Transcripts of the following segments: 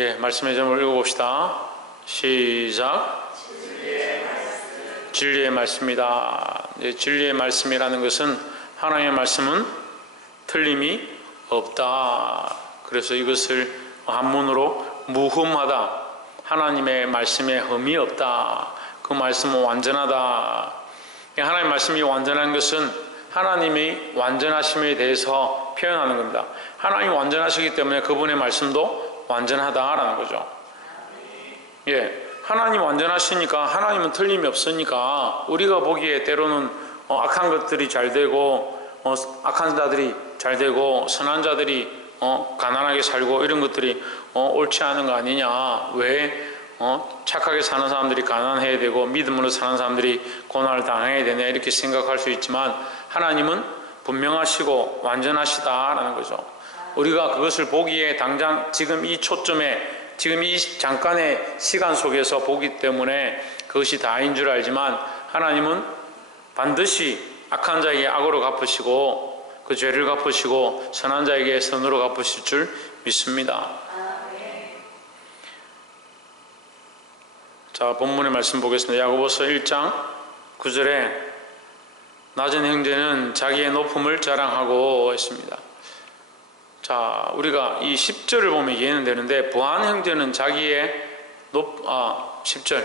예, 말씀의 점을 읽어봅시다. 시작. 진리의 말씀이다. 예, 진리의 말씀이라는 것은 하나님의 말씀은 틀림이 없다. 그래서 이것을 한문으로 무흠하다. 하나님의 말씀에 흠이 없다. 그 말씀은 완전하다. 하나님의 말씀이 완전한 것은 하나님의 완전하심에 대해서 표현하는 겁니다. 하나님이 완전하시기 때문에 그분의 말씀도 완전하다라는 거죠. 예, 하나님 완전하시니까 하나님은 틀림이 없으니까 우리가 보기에 때로는 악한 것들이 잘 되고 악한 자들이 잘 되고 선한 자들이 가난하게 살고 이런 것들이 옳지 않은 거 아니냐. 왜 착하게 사는 사람들이 가난해야 되고 믿음으로 사는 사람들이 고난을 당해야 되냐 이렇게 생각할 수 있지만 하나님은 분명하시고 완전하시다라는 거죠. 우리가 그것을 보기에 당장 지금 이 초점에 지금 이 잠깐의 시간 속에서 보기 때문에 그것이 다인 줄 알지만 하나님은 반드시 악한 자에게 악으로 갚으시고 그 죄를 갚으시고 선한 자에게 선으로 갚으실 줄 믿습니다. 자, 본문의 말씀 보겠습니다. 야고보서 1장 9절에 낮은 형제는 자기의 높음을 자랑하고 있습니다. 자, 우리가 이 10절을 보면 이해는 되는데 부한 형제는 자기의 10절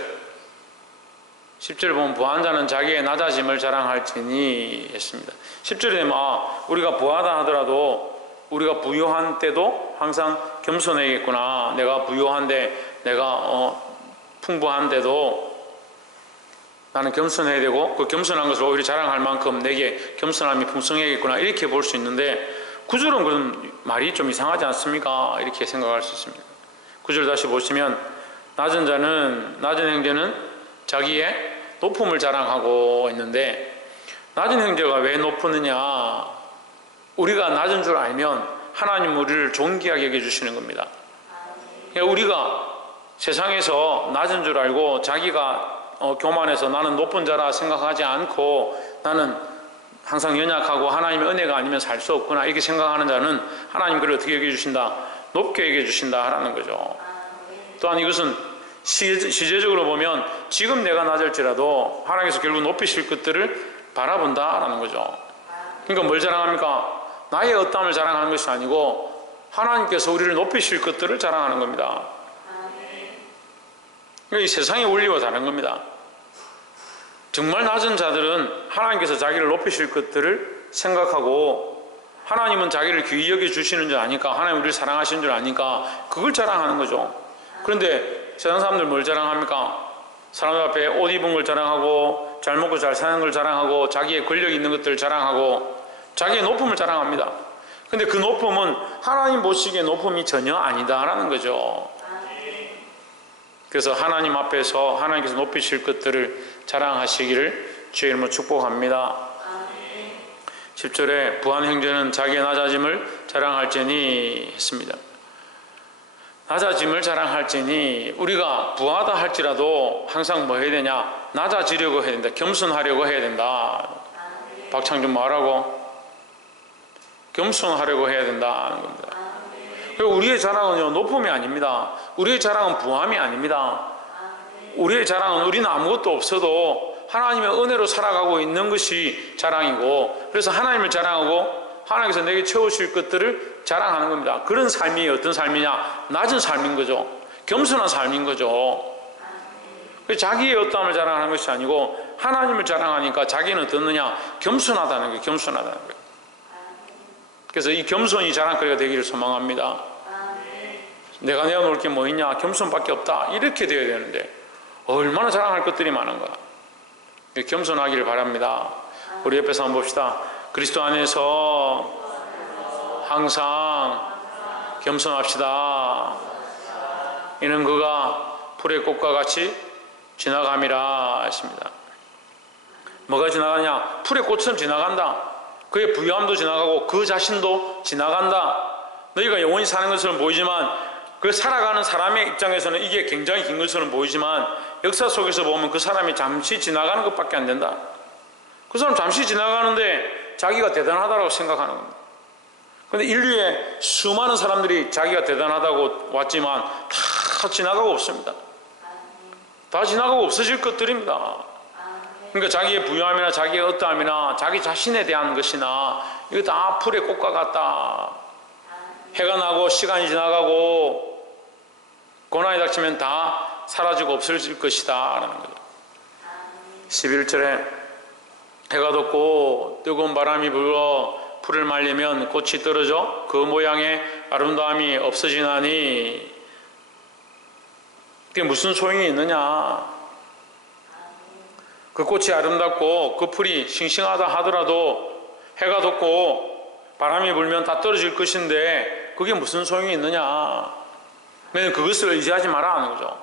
보면 부한 자는 자기의 낮아짐을 자랑할지니 했습니다. 10절에 되면 우리가 부하다 하더라도 우리가 부유한 때도 항상 겸손해야겠구나. 내가 부유한데 내가 풍부한데도 나는 겸손해야 되고 그 겸손한 것을 오히려 자랑할 만큼 내게 겸손함이 풍성해야겠구나. 이렇게 볼 수 있는데 9절은 그런 말이 좀 이상하지 않습니까? 이렇게 생각할 수 있습니다. 9절 다시 보시면 낮은 형제는 자기의 높음을 자랑하고 있는데 낮은 형제가 왜 높으느냐? 우리가 낮은 줄 알면 하나님 우리를 존귀하게 여겨주시는 겁니다. 그러니까 우리가 세상에서 낮은 줄 알고 자기가 교만해서 나는 높은 자라 생각하지 않고 나는 항상 연약하고 하나님의 은혜가 아니면 살 수 없구나 이렇게 생각하는 자는 하나님 그를 어떻게 여겨주신다? 높게 여겨주신다라는 거죠. 또한 이것은 시제적으로 보면 지금 내가 낮을지라도 하나님께서 결국 높이실 것들을 바라본다라는 거죠. 그러니까 뭘 자랑합니까? 나의 어떠함을 자랑하는 것이 아니고 하나님께서 우리를 높이실 것들을 자랑하는 겁니다. 그러니까 이 세상의 원리와 다른 겁니다. 정말 낮은 자들은 하나님께서 자기를 높이실 것들을 생각하고 하나님은 자기를 귀히 여겨주시는 줄 아니까 하나님 우리를 사랑하시는 줄 아니까 그걸 자랑하는 거죠. 그런데 세상 사람들 뭘 자랑합니까? 사람들 앞에 옷 입은 걸 자랑하고 잘 먹고 잘 사는 걸 자랑하고 자기의 권력 있는 것들을 자랑하고 자기의 높음을 자랑합니다. 근데 그 높음은 하나님 보시기에 높음이 전혀 아니다라는 거죠. 그래서 하나님 앞에서 하나님께서 높이실 것들을 자랑하시기를 주의 이름으로 축복합니다. 10절에 부한 형제는 자기의 낮아짐을 자랑할지니 했습니다. 낮아짐을 자랑할지니 우리가 부하다 할지라도 항상 뭐 해야 되냐? 낮아지려고 해야 된다. 겸손하려고 해야 된다. 박창준 말하고 겸손하려고 해야 된다는 겁니다. 그리고 우리의 자랑은요 높음이 아닙니다. 우리의 자랑은 부함이 아닙니다. 우리의 자랑은 우리는 아무것도 없어도 하나님의 은혜로 살아가고 있는 것이 자랑이고 그래서 하나님을 자랑하고 하나님께서 내게 채우실 것들을 자랑하는 겁니다. 그런 삶이 어떤 삶이냐? 낮은 삶인 거죠. 겸손한 삶인 거죠. 자기의 어떠함을 자랑하는 것이 아니고 하나님을 자랑하니까 자기는 어떻느냐? 겸손하다는 거예요. 겸손하다는 거예요. 그래서 이 겸손이 자랑거리가 되기를 소망합니다. 내가 내어놓을 게 뭐 있냐? 겸손밖에 없다. 이렇게 되어야 되는데 얼마나 자랑할 것들이 많은가. 겸손하기를 바랍니다. 우리 옆에서 한번 봅시다. 그리스도 안에서 항상 겸손합시다. 이는 그가 풀의 꽃과 같이 지나감이라 했습니다. 뭐가 지나가냐? 풀의 꽃처럼 지나간다. 그의 부유함도 지나가고 그 자신도 지나간다. 너희가 영원히 사는 것처럼 보이지만 그 살아가는 사람의 입장에서는 이게 굉장히 긴 것처럼 보이지만 역사 속에서 보면 그 사람이 잠시 지나가는 것밖에 안 된다. 그 사람 잠시 지나가는데 자기가 대단하다고 생각하는 겁니다. 그런데 인류에 수많은 사람들이 자기가 대단하다고 왔지만 다 지나가고 없습니다. 다 지나가고 없어질 것들입니다. 그러니까 자기의 부유함이나 자기의 어떠함이나 자기 자신에 대한 것이나 이거 다 풀의 꽃과 같다. 해가 나고 시간이 지나가고 고난이 닥치면 다 사라지고 없어질 것이다 라는 거죠. 11절에 해가 돋고 뜨거운 바람이 불어 풀을 말리면 꽃이 떨어져 그 모양의 아름다움이 없어지나니 그게 무슨 소용이 있느냐. 그 꽃이 아름답고 그 풀이 싱싱하다 하더라도 해가 돋고 바람이 불면 다 떨어질 것인데 그게 무슨 소용이 있느냐. 그것을 의지하지 마라 하는 거죠.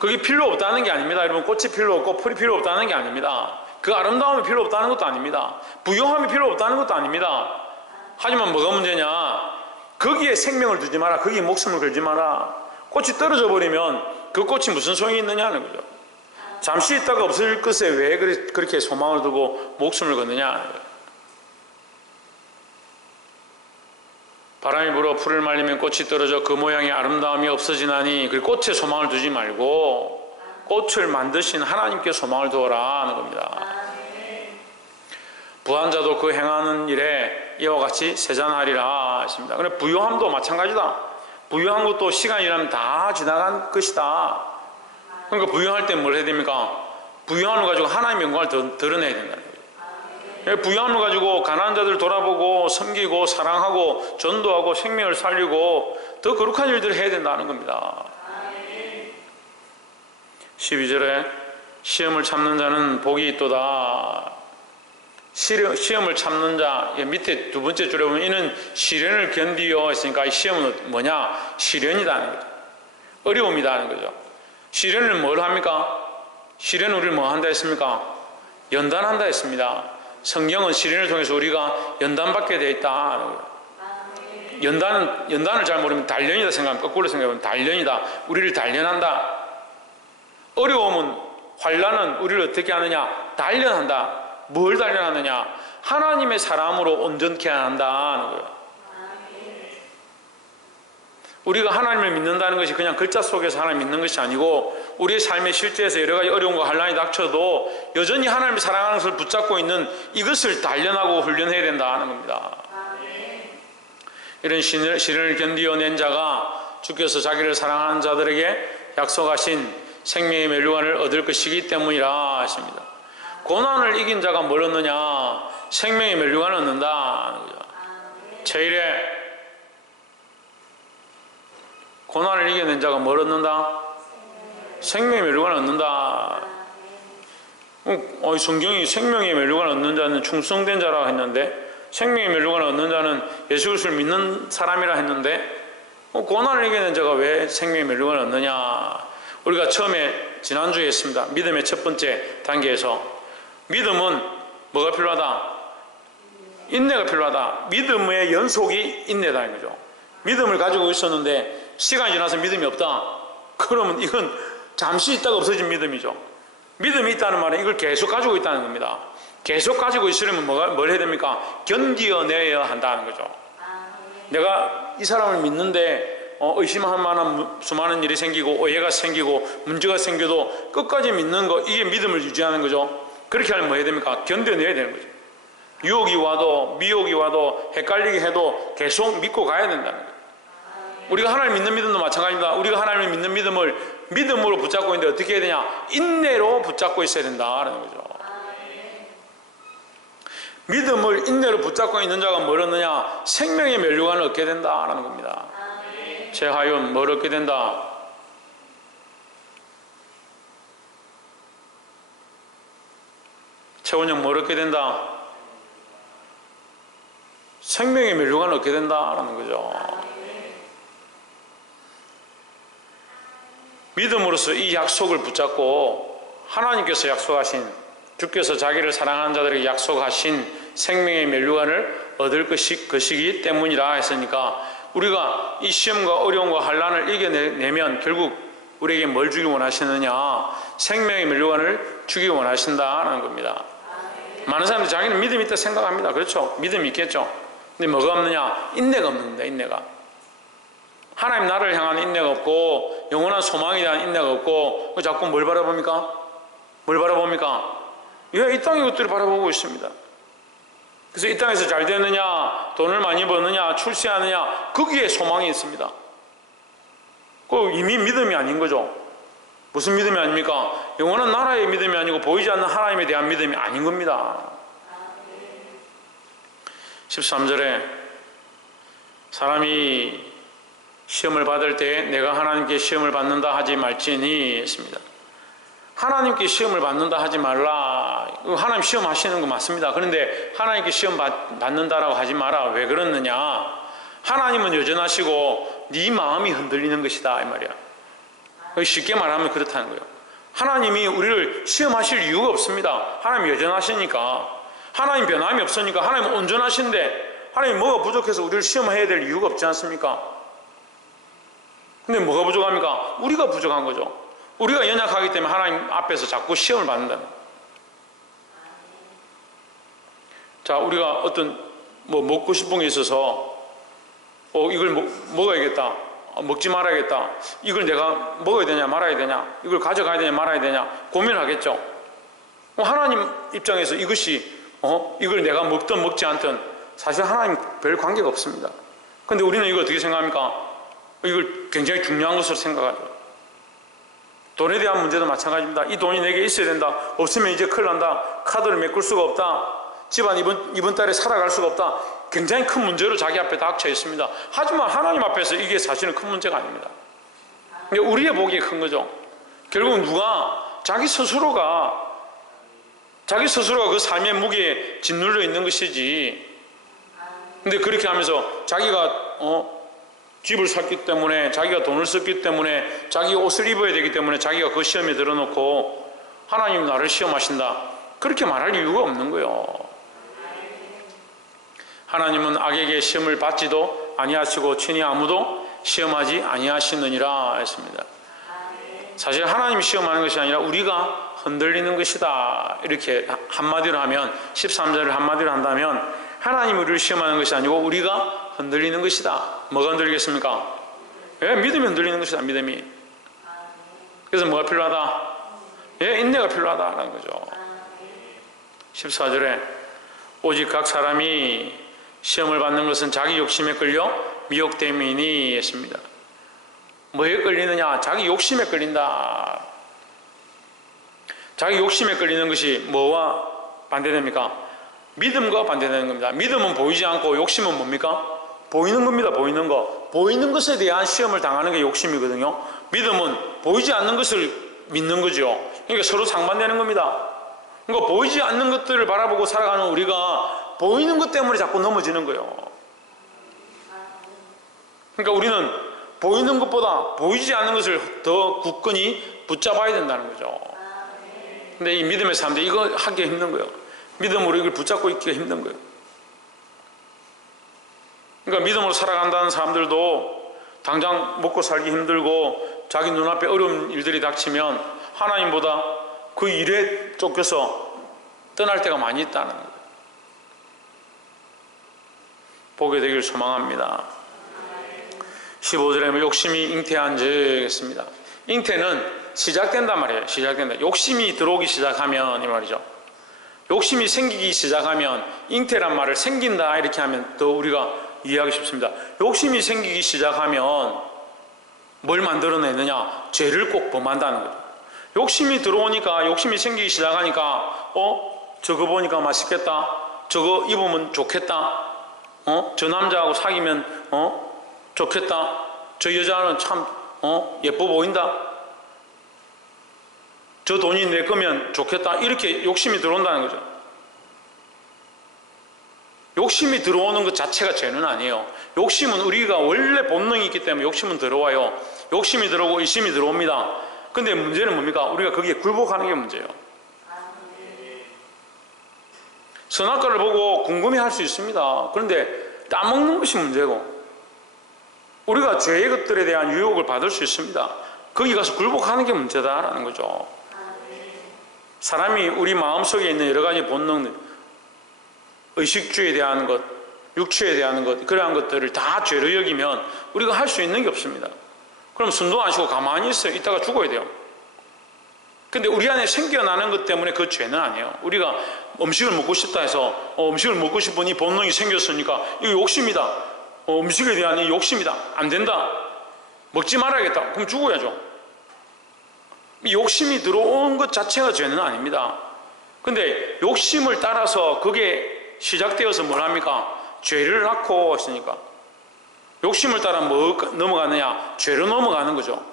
그게 필요 없다는 게 아닙니다. 여러분, 꽃이 필요 없고 풀이 필요 없다는 게 아닙니다. 그 아름다움이 필요 없다는 것도 아닙니다. 부유함이 필요 없다는 것도 아닙니다. 하지만 뭐가 문제냐. 거기에 생명을 두지 마라. 거기에 목숨을 걸지 마라. 꽃이 떨어져 버리면 그 꽃이 무슨 소용이 있느냐는 거죠. 잠시 있다가 없어질 것에 왜 그렇게 소망을 두고 목숨을 거느냐. 바람이 불어 풀을 말리면 꽃이 떨어져 그 모양의 아름다움이 없어지나니 그 꽃에 소망을 두지 말고 꽃을 만드신 하나님께 소망을 두어라 하는 겁니다. 부한자도 그 행하는 일에 이와 같이 세잔하리라 하십니다. 그런데 부유함도 마찬가지다. 부유한 것도 시간이 지나면 다 지나간 것이다. 그러니까 부유할 때 뭘 해야 됩니까? 부유함을 가지고 하나님의 영광을 드러내야 된다는 거예요. 부유함을 가지고 가난한 자들 돌아보고 섬기고 사랑하고 전도하고 생명을 살리고 더 거룩한 일들을 해야 된다는 겁니다. 12절에 시험을 참는 자는 복이 있도다. 시험을 참는 자, 밑에 두 번째 줄에 보면 이는 시련을 견디어 했으니까 이 시험은 뭐냐? 시련이다는 거죠. 어려움이다는 거죠. 시련을 뭘 합니까? 시련은 우리를 뭐 한다 했습니까? 연단한다 했습니다. 성경은 시련을 통해서 우리가 연단받게 되어 있다. 연단을 잘 모르면 단련이다 생각하면 거꾸로 생각하면 단련이다. 우리를 단련한다. 어려움은 환난은 우리를 어떻게 하느냐? 단련한다. 뭘 단련하느냐? 하나님의 사람으로 온전케 한다는 거예요. 우리가 하나님을 믿는다는 것이 그냥 글자 속에서 하나님 믿는 것이 아니고 우리의 삶의 실제에서 여러 가지 어려움과 환난이 닥쳐도 여전히 하나님을 사랑하는 것을 붙잡고 있는 이것을 단련하고 훈련해야 된다는 겁니다. 이런 시련을 견디어낸 자가 주께서 자기를 사랑하는 자들에게 약속하신 생명의 멸류관을 얻을 것이기 때문이라 하십니다. 고난을 이긴 자가 뭘 얻느냐? 생명의 멸류관을 얻는다. 제1에 고난을 이겨낸 자가 뭘 얻는다? 생명의 멸류관을 얻는다. 성경이 생명의 멸류관을 얻는 자는 충성된 자라고 했는데 생명의 멸류관을 얻는 자는 예수 그리스도를 믿는 사람이라 했는데 고난을 이겨낸 자가 왜 생명의 멸류관을 얻느냐? 우리가 처음에 지난주에 했습니다. 믿음의 첫 번째 단계에서 믿음은 뭐가 필요하다? 인내가 필요하다. 믿음의 연속이 인내다는 거죠. 믿음을 가지고 있었는데 시간이 지나서 믿음이 없다. 그러면 이건 잠시 있다가 없어진 믿음이죠. 믿음이 있다는 말은 이걸 계속 가지고 있다는 겁니다. 계속 가지고 있으려면 뭘 해야 됩니까? 견디어내야 한다는 거죠. 내가 이 사람을 믿는데 의심할 만한 수많은 일이 생기고 오해가 생기고 문제가 생겨도 끝까지 믿는 거, 이게 믿음을 유지하는 거죠. 그렇게 하려면 뭐 해야 됩니까? 견뎌내야 되는 거죠. 유혹이 와도 미혹이 와도 헷갈리게 해도 계속 믿고 가야 된다는 거예요. 우리가 하나님 믿는 믿음도 마찬가지입니다. 우리가 하나님을 믿는 믿음을 믿음으로 붙잡고 있는데 어떻게 해야 되냐? 인내로 붙잡고 있어야 된다는 거죠. 믿음을 인내로 붙잡고 있는 자가 뭘 얻느냐? 생명의 멸류관을 얻게 된다라는 겁니다. 제하윤 뭘 얻게 된다? 최원영 뭘 얻게 된다? 생명의 멸류관을 얻게 된다라는 거죠. 믿음으로써 이 약속을 붙잡고 하나님께서 약속하신, 주께서 자기를 사랑하는 자들에게 약속하신 생명의 멸류관을 얻을 것이기 때문이라 했으니까 우리가 이 시험과 어려움과 환난을 이겨내면 결국 우리에게 뭘 주기 원하시느냐? 생명의 멸류관을 주기 원하신다는 겁니다. 많은 사람들이 자기는 믿음이 있다 생각합니다. 그렇죠? 믿음이 있겠죠. 근데 뭐가 없느냐? 인내가 없는 겁니다. 인내가. 하나님 나라를 향한 인내가 없고 영원한 소망에 대한 인내가 없고 자꾸 뭘 바라봅니까? 뭘 바라봅니까? 이 땅의 것들을 바라보고 있습니다. 그래서 이 땅에서 잘 되느냐, 돈을 많이 버느냐, 출세하느냐, 거기에 소망이 있습니다. 그 이미 믿음이 아닌 거죠. 무슨 믿음이 아닙니까? 영원한 나라의 믿음이 아니고 보이지 않는 하나님에 대한 믿음이 아닌 겁니다. 13절에 사람이 시험을 받을 때 내가 하나님께 시험을 받는다 하지 말지니 했습니다. 하나님께 시험을 받는다 하지 말라. 하나님 시험 하시는 거 맞습니다. 그런데 하나님께 시험 받는다라고 하지 마라. 왜 그러느냐? 하나님은 여전하시고 네 마음이 흔들리는 것이다 이 말이야. 쉽게 말하면 그렇다는 거예요. 하나님이 우리를 시험하실 이유가 없습니다. 하나님 여전하시니까. 하나님 변함이 없으니까. 하나님 온전하신데 하나님 뭐가 부족해서 우리를 시험해야 될 이유가 없지 않습니까? 근데 뭐가 부족합니까? 우리가 부족한 거죠. 우리가 연약하기 때문에 하나님 앞에서 자꾸 시험을 받는다는 거예요. 자, 우리가 어떤 먹고 싶은 게 있어서 이걸 먹어야겠다. 먹지 말아야겠다. 이걸 내가 먹어야 되냐 말아야 되냐, 이걸 가져가야 되냐 말아야 되냐 고민을 하겠죠. 하나님 입장에서 이것이 이걸 내가 먹든 먹지 않든 사실 하나님 별 관계가 없습니다. 근데 우리는 이걸 어떻게 생각합니까? 이걸 굉장히 중요한 것으로 생각하죠. 돈에 대한 문제도 마찬가지입니다. 이 돈이 내게 있어야 된다. 없으면 이제 큰일 난다. 카드를 메꿀 수가 없다. 집안 이번 달에 살아갈 수가 없다. 굉장히 큰 문제로 자기 앞에 닥쳐 있습니다. 하지만 하나님 앞에서 이게 사실은 큰 문제가 아닙니다. 우리의 복이 큰 거죠. 결국 누가 자기 스스로가 그 삶의 무게에 짓눌려 있는 것이지. 근데 그렇게 하면서 자기가 집을 샀기 때문에, 자기가 돈을 썼기 때문에, 자기가 옷을 입어야 되기 때문에 자기가 그 시험에 들어놓고 하나님 나를 시험하신다, 그렇게 말할 이유가 없는 거예요. 하나님은 악에게 시험을 받지도 아니하시고 친히 아무도 시험하지 아니하시느니라 했습니다. 사실 하나님이 시험하는 것이 아니라 우리가 흔들리는 것이다. 이렇게 한마디로 하면, 13절을 한마디로 한다면 하나님이 우리를 시험하는 것이 아니고 우리가 흔들리는 것이다. 뭐가 흔들리겠습니까? 믿음이 흔들리는 것이다. 믿음이. 그래서 뭐가 필요하다? 인내가 필요하다라는 거죠. 14절에 오직 각 사람이 시험을 받는 것은 자기 욕심에 끌려 미혹됨이니 했습니다. 뭐에 끌리느냐? 자기 욕심에 끌린다. 자기 욕심에 끌리는 것이 뭐와 반대됩니까? 믿음과 반대되는 겁니다. 믿음은 보이지 않고 욕심은 뭡니까? 보이는 겁니다. 보이는 거. 보이는 것에 대한 시험을 당하는 게 욕심이거든요. 믿음은 보이지 않는 것을 믿는 거죠. 그러니까 서로 상반되는 겁니다. 그러니까 보이지 않는 것들을 바라보고 살아가는 우리가 보이는 것 때문에 자꾸 넘어지는 거예요. 그러니까 우리는 보이는 것보다 보이지 않는 것을 더 굳건히 붙잡아야 된다는 거죠. 근데 이 믿음의 사람들이 이거 하기가 힘든 거예요. 믿음으로 이걸 붙잡고 있기가 힘든 거예요. 그러니까 믿음으로 살아간다는 사람들도 당장 먹고 살기 힘들고 자기 눈앞에 어려운 일들이 닥치면 하나님보다 그 일에 쫓겨서 떠날 때가 많이 있다는 거예요. 보게 되길 소망합니다. 15절에 욕심이 잉태한 즉 했습니다. 잉태는 시작된단 말이에요. 시작된다. 욕심이 들어오기 시작하면 이 말이죠. 욕심이 생기기 시작하면, 잉태란 말을 생긴다 이렇게 하면 더 우리가 이해하기 쉽습니다. 욕심이 생기기 시작하면 뭘 만들어내느냐? 죄를 꼭 범한다는 거예요. 욕심이 들어오니까, 욕심이 생기기 시작하니까 저거 보니까 맛있겠다, 저거 입으면 좋겠다, 저 남자하고 사귀면 좋겠다, 저 여자는 참 예뻐 보인다, 저 돈이 내 거면 좋겠다, 이렇게 욕심이 들어온다는 거죠. 욕심이 들어오는 것 자체가 죄는 아니에요. 욕심은 우리가 원래 본능이 있기 때문에 욕심은 들어와요. 욕심이 들어오고 의심이 들어옵니다. 근데 문제는 뭡니까? 우리가 거기에 굴복하는 게 문제예요. 선악과를 보고 궁금해할 수 있습니다. 그런데 따먹는 것이 문제고, 우리가 죄의 것들에 대한 유혹을 받을 수 있습니다. 거기 가서 굴복하는 게 문제다라는 거죠. 사람이 우리 마음속에 있는 여러 가지 본능, 의식주에 대한 것, 육체에 대한 것, 그러한 것들을 다 죄로 여기면 우리가 할 수 있는 게 없습니다. 그럼 숨도 안 쉬고 가만히 있어요. 이따가 죽어야 돼요. 근데 우리 안에 생겨나는 것 때문에 그 죄는 아니에요. 우리가 음식을 먹고 싶다 해서 음식을 먹고 싶은 이 본능이 생겼으니까 이거 욕심이다. 음식에 대한 이 욕심이다. 안 된다. 먹지 말아야겠다. 그럼 죽어야죠. 이 욕심이 들어온 것 자체가 죄는 아닙니다. 근데 욕심을 따라서 그게 시작되어서 뭘 합니까? 죄를 낳고 있으니까. 욕심을 따라 뭐 넘어가느냐? 죄로 넘어가는 거죠.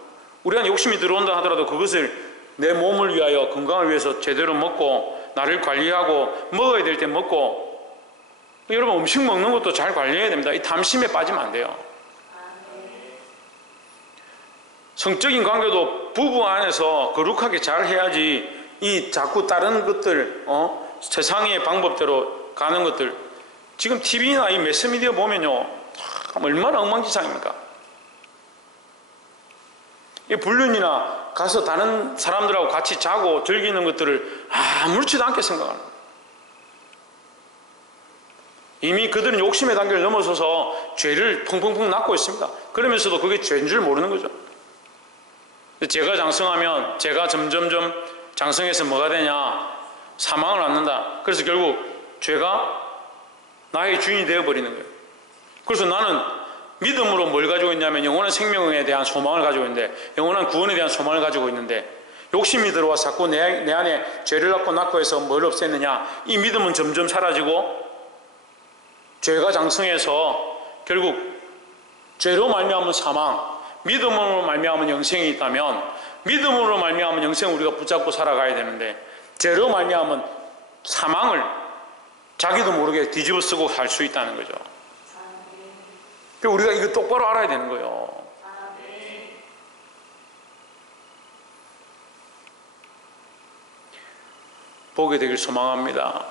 우리가 욕심이 들어온다 하더라도 그것을 내 몸을 위하여, 건강을 위해서 제대로 먹고 나를 관리하고 먹어야 될 때 먹고, 여러분 음식 먹는 것도 잘 관리해야 됩니다. 이 탐심에 빠지면 안 돼요. 성적인 관계도 부부 안에서 거룩하게 잘 해야지, 이 자꾸 다른 것들, 세상의 방법대로 가는 것들, 지금 TV나 이 매스미디어 보면요, 얼마나 엉망진창입니까? 이 불륜이나 가서 다른 사람들하고 같이 자고 즐기는 것들을 아무렇지도 않게 생각하는 거예요. 이미 그들은 욕심의 단계를 넘어서서 죄를 펑펑펑 낳고 있습니다. 그러면서도 그게 죄인 줄 모르는 거죠. 제가 장성하면 제가 점점점 장성해서 뭐가 되냐? 사망을 낳는다. 그래서 결국 죄가 나의 주인이 되어버리는 거예요. 그래서 나는 믿음으로 뭘 가지고 있냐면 영원한 생명에 대한 소망을 가지고 있는데, 영원한 구원에 대한 소망을 가지고 있는데, 욕심이 들어와서 자꾸 내 안에 죄를 낳고 해서 뭘 없앴느냐? 이 믿음은 점점 사라지고 죄가 장성해서 결국 죄로 말미암은 사망, 믿음으로 말미암은 영생이 있다면, 믿음으로 말미암은 영생을 우리가 붙잡고 살아가야 되는데, 죄로 말미암은 사망을 자기도 모르게 뒤집어 쓰고 갈 수 있다는 거죠. 우리가 이거 똑바로 알아야 되는 거예요. 보게 되길 소망합니다.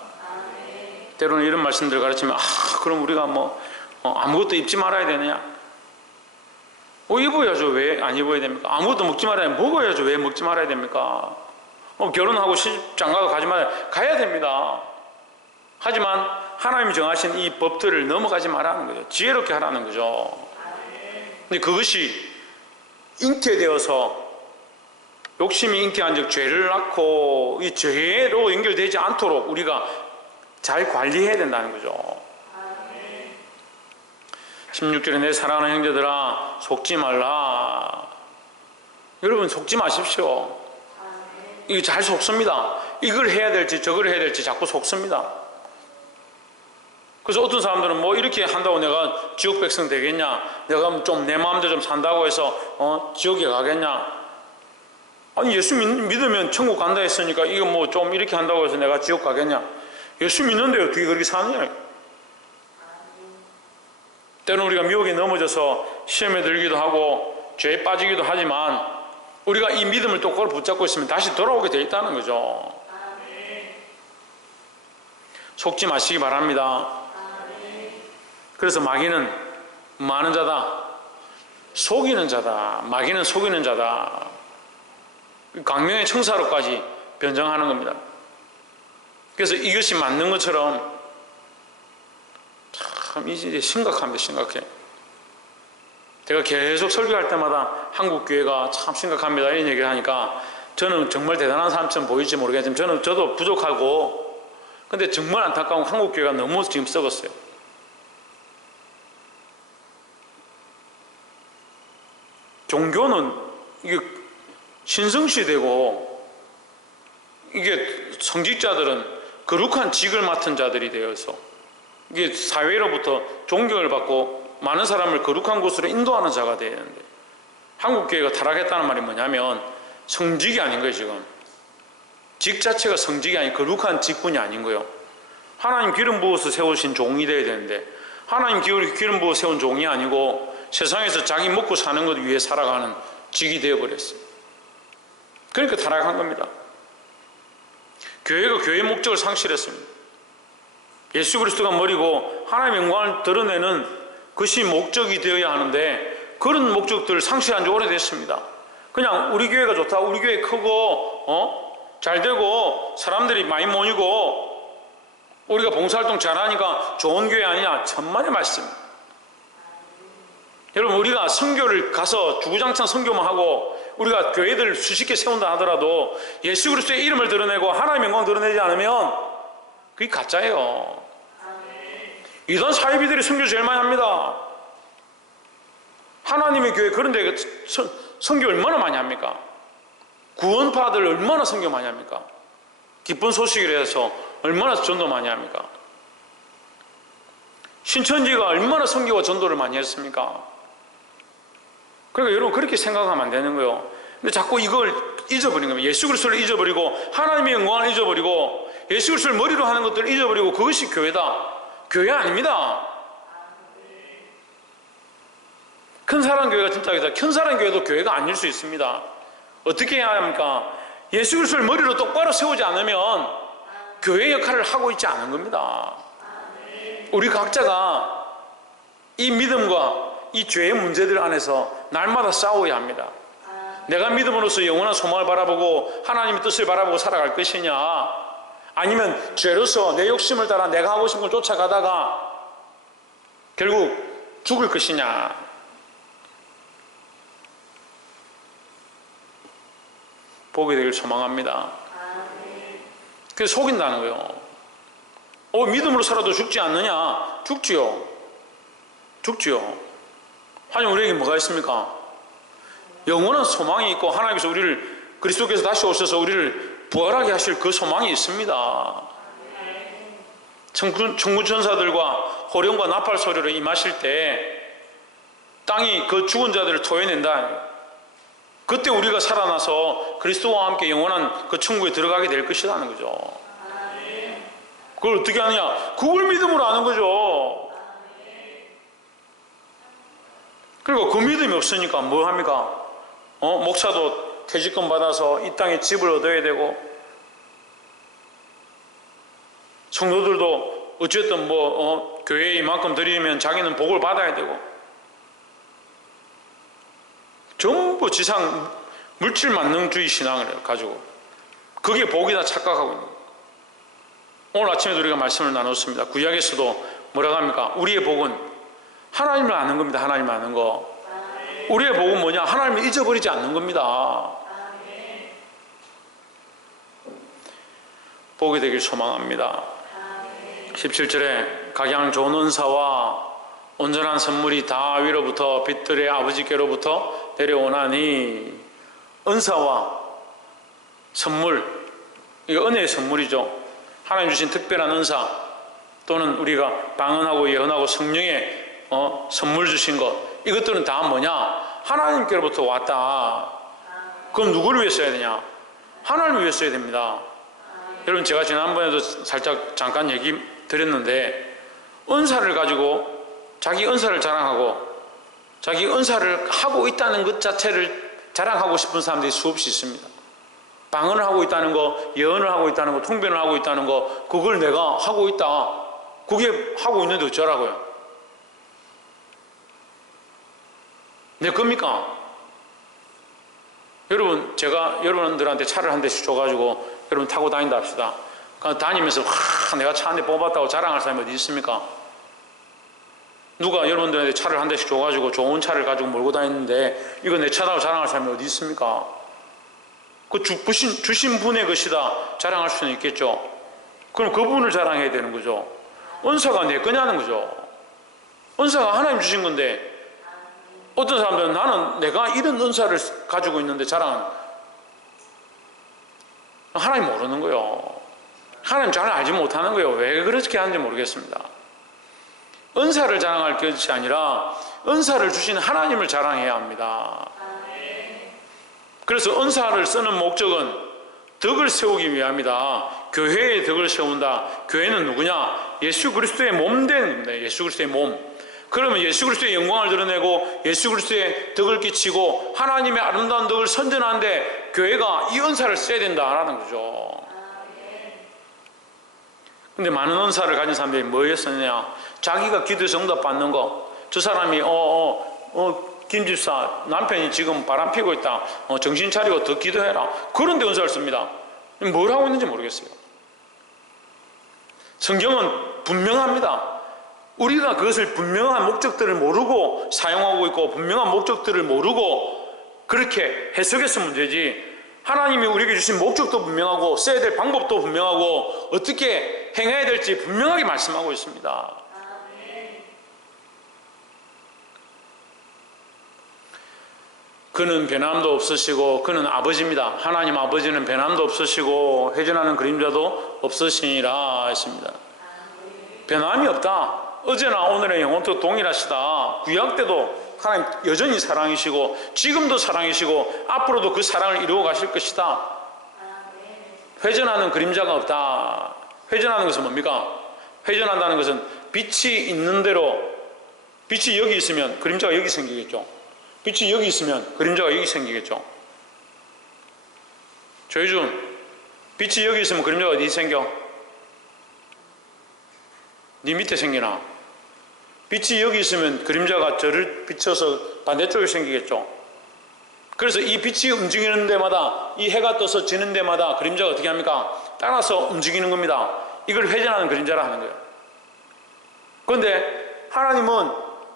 때로는 이런 말씀들을 가르치면 그럼 우리가 아무것도 입지 말아야 되느냐? 입어야죠. 왜 안 입어야 됩니까? 아무것도 먹지 말아야 먹어야죠. 왜 먹지 말아야 됩니까? 결혼하고 시집장가가 가지 말아야 가야 됩니다. 하지만 하나님이 정하신 이 법들을 넘어가지 말라는 거죠. 지혜롭게 하라는 거죠. 근데 그것이 잉태되어서 욕심이 잉태한 즉 죄를 낳고 이 죄로 연결되지 않도록 우리가 잘 관리해야 된다는 거죠. 16절에 내 사랑하는 형제들아 속지 말라. 여러분 속지 마십시오. 이거 잘 속습니다. 이걸 해야 될지 저걸 해야 될지 자꾸 속습니다. 그래서 어떤 사람들은 이렇게 한다고 내가 지옥 백성 되겠냐? 내가 좀 내 마음대로 좀 산다고 해서 지옥에 가겠냐? 아니 예수 믿으면 천국 간다 했으니까 이거 좀 이렇게 한다고 해서 내가 지옥 가겠냐? 예수 믿는데 어떻게 그렇게 사느냐? 때로는 우리가 미혹에 넘어져서 시험에 들기도 하고 죄에 빠지기도 하지만 우리가 이 믿음을 똑바로 붙잡고 있으면 다시 돌아오게 돼 있다는 거죠. 속지 마시기 바랍니다. 그래서 마귀는 많은 자다, 속이는 자다, 마귀는 속이는 자다, 강명의 청사로까지 변정하는 겁니다. 그래서 이것이 맞는 것처럼 참 이제 심각합니다. 심각해. 제가 계속 설교할 때마다 한국교회가 참 심각합니다 이런 얘기를 하니까 저는 정말 대단한 사람처럼 보일지 모르겠지만 저도 부족하고, 근데 정말 안타까운 한국교회가 너무 지금 썩었어요. 종교는 이게 신성시되고 이게 성직자들은 거룩한 직을 맡은 자들이 되어서 이게 사회로부터 존경을 받고 많은 사람을 거룩한 곳으로 인도하는 자가 되어야 되는데, 한국교회가 타락했다는 말이 뭐냐면 성직이 아닌 거예요. 지금 직 자체가 성직이 아닌 거룩한 직분이 아닌 거예요. 하나님 기름 부어서 세우신 종이 되어야 되는데 하나님 기름 부어 세운 종이 아니고 세상에서 자기 먹고 사는 것 위해 살아가는 직이 되어버렸어요. 그러니까 타락한 겁니다. 교회가 교회의 목적을 상실했습니다. 예수 그리스도가 머리고 하나님의 영광을 드러내는 것이 목적이 되어야 하는데 그런 목적들을 상실한 지 오래됐습니다. 그냥 우리 교회가 좋다, 우리 교회 크고 잘 되고 사람들이 많이 모이고 우리가 봉사활동 잘하니까 좋은 교회 아니냐? 천만의 말씀. 여러분, 우리가 선교를 가서 주구장창 선교만 하고 우리가 교회들 수십 개 세운다 하더라도 예수 그리스도의 이름을 드러내고 하나님의 영광 드러내지 않으면 그게 가짜예요. 이단 사이비들이 선교 제일 많이 합니다. 하나님의 교회 그런데 선교 얼마나 많이 합니까? 구원파들 얼마나 선교 많이 합니까? 기쁜 소식을 해서 얼마나 전도 많이 합니까? 신천지가 얼마나 선교와 전도를 많이 했습니까? 그러니까 여러분 그렇게 생각하면 안 되는 거예요. 근데 자꾸 이걸 잊어버리는 겁니다. 예수 그리스도를 잊어버리고 하나님의 영광을 잊어버리고 예수 그리스도를 머리로 하는 것들을 잊어버리고 그것이 교회다. 교회 아닙니다. 큰 사람 교회가 진짜 교회다. 큰 사람 교회도 교회가 아닐 수 있습니다. 어떻게 해야 합니까? 예수 그리스도를 머리로 똑바로 세우지 않으면 교회 역할을 하고 있지 않은 겁니다. 우리 각자가 이 믿음과 이 죄의 문제들 안에서 날마다 싸워야 합니다. 내가 믿음으로써 영원한 소망을 바라보고 하나님의 뜻을 바라보고 살아갈 것이냐, 아니면 죄로서 내 욕심을 따라 내가 하고 싶은 걸 쫓아가다가 결국 죽을 것이냐. 보게 되길 소망합니다. 그래서 속인다는 거예요. 믿음으로 살아도 죽지 않느냐? 죽지요. 하나님 우리에게 뭐가 있습니까? 영원한 소망이 있고 하나님께서 우리를 그리스도께서 다시 오셔서 우리를 부활하게 하실 그 소망이 있습니다. 천군 천사들과 호령과 나팔 소리로 임하실 때 땅이 그 죽은 자들을 토해낸다. 그때 우리가 살아나서 그리스도와 함께 영원한 그 천국에 들어가게 될 것이라는 거죠. 그걸 어떻게 하느냐? 그걸 믿음으로 아는 거죠. 그리고 그 믿음이 없으니까 뭐 합니까? 목사도 퇴직금 받아서 이 땅에 집을 얻어야 되고, 성도들도 어쨌든 교회에 이만큼 드리면 자기는 복을 받아야 되고, 전부 지상 물질 만능주의 신앙을 가지고 그게 복이다 착각하고 있는 거예요. 오늘 아침에도 우리가 말씀을 나눴습니다. 구약에서도 뭐라고 합니까? 우리의 복은 하나님을 아는 겁니다. 하나님을 아는 거. 우리의 복은 뭐냐? 하나님을 잊어버리지 않는 겁니다. 복이 되길 소망합니다. 17절에 각양 좋은 은사와 온전한 선물이 다위로부터 빛들의 아버지께로부터 내려오나니, 은사와 선물, 이거 은혜의 선물이죠. 하나님 주신 특별한 은사, 또는 우리가 방언하고 예언하고 성령의 선물 주신 것, 이것들은 다 뭐냐? 하나님께로부터 왔다. 그럼 누구를 위해 써야 되냐? 하나님을 위해 써야 됩니다. 여러분, 제가 지난번에도 살짝 잠깐 얘기 드렸는데, 은사를 가지고 자기 은사를 자랑하고 자기 은사를 하고 있다는 것 자체를 자랑하고 싶은 사람들이 수없이 있습니다. 방언을 하고 있다는 거, 예언을 하고 있다는 거, 통변을 하고 있다는 거, 그걸 내가 하고 있다. 그게 하고 있는데 어쩌라고요? 내 겁니까? 여러분, 제가 여러분들한테 차를 한 대씩 줘가지고 여러분 타고 다닌다 합시다. 다니면서 내가 차 한 대 뽑았다고 자랑할 사람이 어디 있습니까? 누가 여러분들한테 차를 한 대씩 줘가지고 좋은 차를 가지고 몰고 다니는데 이거 내 차라고 자랑할 사람이 어디 있습니까? 그 주신 분의 것이다 자랑할 수는 있겠죠. 그럼 그분을 자랑해야 되는 거죠. 은사가 내 거냐는 거죠. 은사가 하나님 주신 건데, 어떤 사람들은 나는 내가 이런 은사를 가지고 있는데 자랑, 하나님 모르는 거예요. 하나님 잘 알지 못하는 거예요. 왜 그렇게 하는지 모르겠습니다. 은사를 자랑할 것이 아니라 은사를 주신 하나님을 자랑해야 합니다. 그래서 은사를 쓰는 목적은 덕을 세우기 위함이다. 교회의 덕을 세운다. 교회는 누구냐? 예수 그리스도의 몸 되는 겁니다. 예수 그리스도의 몸. 그러면 예수 그리스도의 영광을 드러내고 예수 그리스도의 덕을 끼치고 하나님의 아름다운 덕을 선전하는데 교회가 이 은사를 써야 된다라는 거죠. 근데 많은 은사를 가진 사람들이 뭐였었냐? 자기가 기도해서 응답 받는 거. 저 사람이 김 집사 남편이 지금 바람 피고 있다. 정신 차리고 더 기도해라. 그런데 은사를 씁니다. 뭘 하고 있는지 모르겠어요. 성경은 분명합니다. 우리가 그것을 분명한 목적들을 모르고 사용하고 있고 분명한 목적들을 모르고 그렇게 해석해서 문제지, 하나님이 우리에게 주신 목적도 분명하고 써야 될 방법도 분명하고 어떻게 행해야 될지 분명하게 말씀하고 있습니다. 그는 변함도 없으시고 그는 아버지입니다. 하나님 아버지는 변함도 없으시고 회전하는 그림자도 없으시니라 했습니다. 변함이 없다. 어제나 오늘의 영혼도 동일하시다. 구약 때도 하나님 여전히 사랑이시고 지금도 사랑이시고 앞으로도 그 사랑을 이루어 가실 것이다. 회전하는 그림자가 없다. 회전하는 것은 뭡니까? 회전한다는 것은 빛이 있는 대로, 빛이 여기 있으면 그림자가 여기 생기겠죠. 빛이 여기 있으면 그림자가 여기 생기겠죠. 조혜준, 빛이 여기 있으면 그림자가 어디 생겨? 네 밑에 생기나? 빛이 여기 있으면 그림자가 저를 비춰서 반대쪽에 생기겠죠. 그래서 이 빛이 움직이는 데마다, 이 해가 떠서 지는 데마다 그림자가 어떻게 합니까? 따라서 움직이는 겁니다. 이걸 회전하는 그림자라 하는 거예요. 그런데 하나님은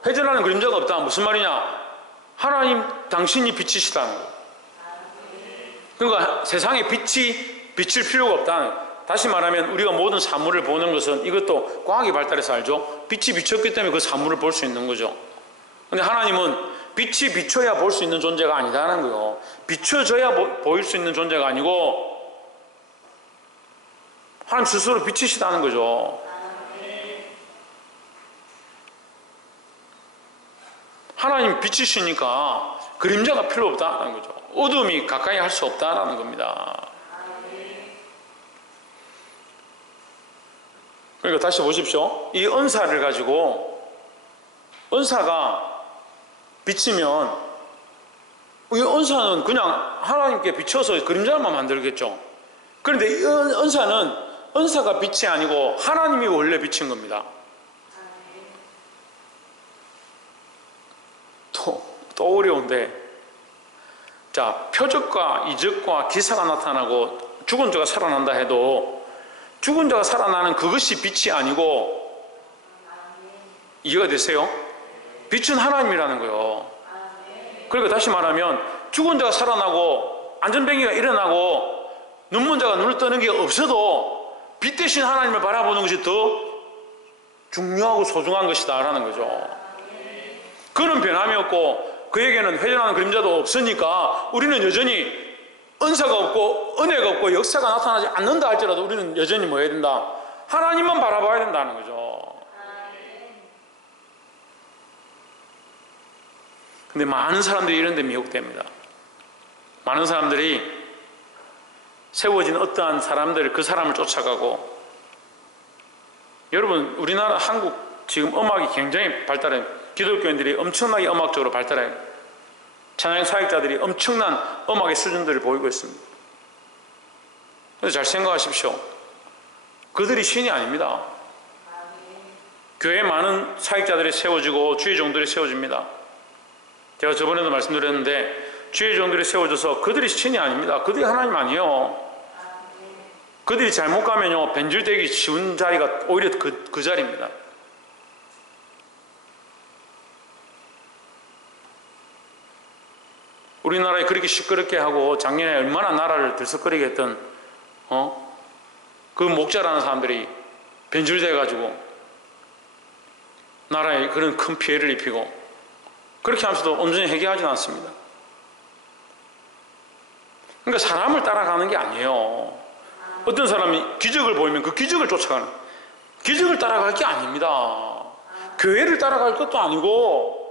회전하는 그림자가 없다. 무슨 말이냐? 하나님 당신이 빛이시다는 거예요. 그러니까 세상에 빛이 비칠 필요가 없다는 거예요. 다시 말하면 우리가 모든 사물을 보는 것은, 이것도 과학이 발달해서 알죠. 빛이 비쳤기 때문에 그 사물을 볼 수 있는 거죠. 근데 하나님은 빛이 비춰야 볼 수 있는 존재가 아니다는 거예요. 비춰져야 보일 수 있는 존재가 아니고 하나님 스스로 빛이시다는 거죠. 하나님 빛이시니까 그림자가 필요 없다는 거죠. 어둠이 가까이 할 수 없다는 겁니다. 그러니까 다시 보십시오. 이 은사를 가지고, 은사가 비치면 이 은사는 그냥 하나님께 비춰서 그림자만 만들겠죠. 그런데 이 은사는, 은사가 빛이 아니고 하나님이 원래 빛인 겁니다. 또 어려운데, 자, 표적과 이적과 기사가 나타나고 죽은 자가 살아난다 해도 죽은 자가 살아나는 그것이 빛이 아니고, 이해가 되세요? 빛은 하나님이라는 거예요. 그러니까 다시 말하면 죽은 자가 살아나고 안전뱅이가 일어나고 눈먼 자가 눈을 뜨는 게 없어도 빛 대신 하나님을 바라보는 것이 더 중요하고 소중한 것이다 라는 거죠. 그는 변함이 없고 그에게는 회전하는 그림자도 없으니까 우리는 여전히 은사가 없고 은혜가 없고 역사가 나타나지 않는다 할지라도 우리는 여전히 뭐 해야 된다? 하나님만 바라봐야 된다는 거죠. 근데 많은 사람들이 이런 데 미혹됩니다. 많은 사람들이 세워진 어떠한 사람들, 그 사람을 쫓아가고, 여러분 우리나라 한국 지금 음악이 굉장히 발달해, 기독교인들이 엄청나게 음악적으로 발달해, 찬양 사역자들이 엄청난 음악의 수준들을 보이고 있습니다. 그래서 잘 생각하십시오. 그들이 신이 아닙니다. 교회에 많은 사역자들이 세워지고 주의 종들이 세워집니다. 제가 저번에도 말씀드렸는데 주의 종들이 세워져서 그들이 신이 아닙니다. 그들이 하나님 아니에요. 그들이 잘못 가면요 변질되기 쉬운 자리가 오히려 그 자리입니다. 우리나라에 그렇게 시끄럽게 하고 작년에 얼마나 나라를 들썩거리게 했던 그 목자라는 사람들이 변질돼 가지고 나라에 그런 큰 피해를 입히고, 그렇게 하면서도 온전히 해결하지는 않습니다. 그러니까 사람을 따라가는 게 아니에요. 어떤 사람이 기적을 보이면 그 기적을 쫓아가는, 기적을 따라갈 게 아닙니다. 교회를 따라갈 것도 아니고,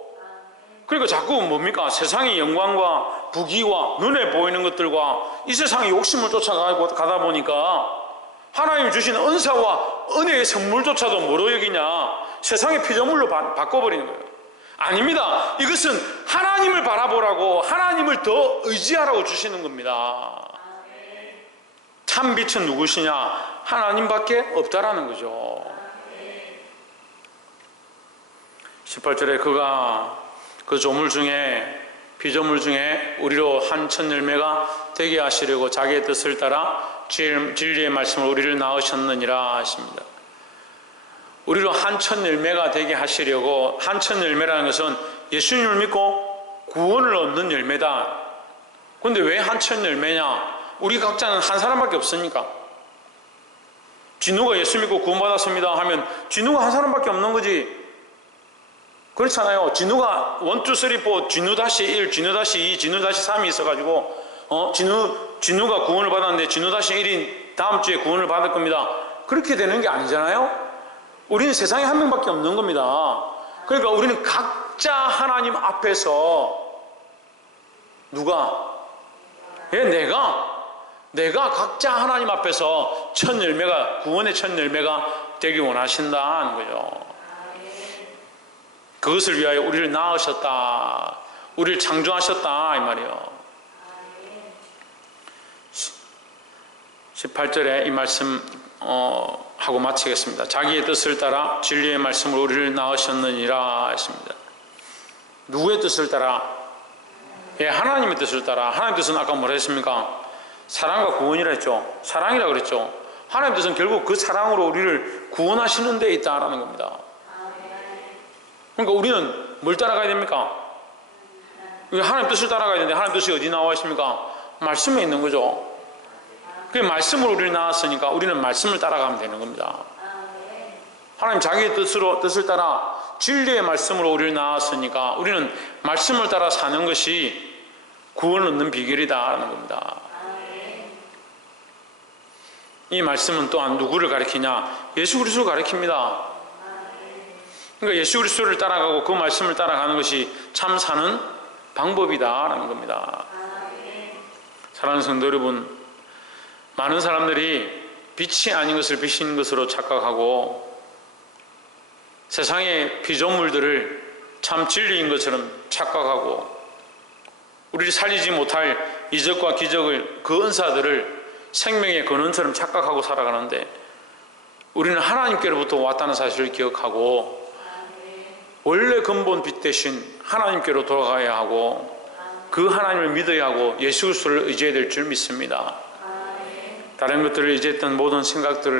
그러니까 자꾸 뭡니까? 세상의 영광과 부귀와 눈에 보이는 것들과 이 세상의 욕심을 쫓아가고 가다 보니까 하나님이 주신 은사와 은혜의 선물조차도 뭐로 여기냐? 세상의 피조물로 바꿔버리는 거예요. 아닙니다. 이것은 하나님을 바라보라고, 하나님을 더 의지하라고 주시는 겁니다. 참 빛은 누구시냐? 하나님밖에 없다라는 거죠. 18절에 그가 그 조물 중에, 피조물 중에 우리로 한 천 열매가 되게 하시려고 자기의 뜻을 따라 진리의 말씀을 우리를 낳으셨느니라 하십니다. 우리로 한천 열매가 되게 하시려고, 한천 열매라는 것은 예수님을 믿고 구원을 얻는 열매다. 근데 왜 한천 열매냐? 우리 각자는 한 사람밖에 없으니까. 진우가 예수 믿고 구원받았습니다 하면 진우가 한 사람밖에 없는 거지. 그렇잖아요. 진우가 1, 2, 3, 4, 진우-1, 진우-2, 진우-3이 있어가지고 진우가 구원을 받았는데 진우-1이 다음 주에 구원을 받을 겁니다. 그렇게 되는 게 아니잖아요. 우리는 세상에 한 명밖에 없는 겁니다. 그러니까 우리는 각자 하나님 앞에서 누가? 내가 각자 하나님 앞에서 첫 열매가, 구원의 첫 열매가 되기 원하신다는 거죠. 그것을 위하여 우리를 낳으셨다, 우리를 창조하셨다 이 말이에요. 18절에 이 말씀 하고 마치겠습니다. 자기의 뜻을 따라 진리의 말씀으로 우리를 낳으셨느니라 했습니다. 누구의 뜻을 따라? 하나님의 뜻을 따라. 하나님의 뜻은 아까 뭐라 했습니까? 사랑과 구원이라 했죠. 사랑이라 그랬죠. 하나님의 뜻은 결국 그 사랑으로 우리를 구원하시는 데 있다라는 겁니다. 그러니까 우리는 뭘 따라가야 됩니까? 하나님 뜻을 따라가야 되는데 하나님 뜻이 어디 나와 있습니까? 말씀에 있는 거죠. 그 말씀으로 우리를 낳았으니까 우리는 말씀을 따라가면 되는 겁니다. 하나님 자기의 뜻을 따라 진리의 말씀으로 우리를 낳았으니까 우리는 말씀을 따라 사는 것이 구원을 얻는 비결이다라는 겁니다. 이 말씀은 또한 누구를 가리키냐? 예수 그리스도를 가리킵니다. 그러니까 예수 그리스도를 따라가고 그 말씀을 따라가는 것이 참 사는 방법이다라는 겁니다. 사랑하는 성도 여러분, 많은 사람들이 빛이 아닌 것을 빛인 것으로 착각하고 세상의 피조물들을 참 진리인 것처럼 착각하고 우리를 살리지 못할 이적과 기적을, 그 은사들을 생명의 근원처럼 착각하고 살아가는데 우리는 하나님께로부터 왔다는 사실을 기억하고 원래 근본 빛 대신 하나님께로 돌아가야 하고 그 하나님을 믿어야 하고 예수 그리스도를 의지해야 될 줄 믿습니다. 다른 것들을 의지했던 모든 생각들을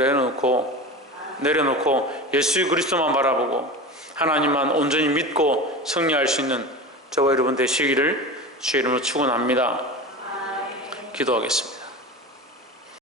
내려놓고 예수 그리스도만 바라보고 하나님만 온전히 믿고 승리할 수 있는 저와 여러분 되시기를 주의 이름으로 축원합니다. 기도하겠습니다.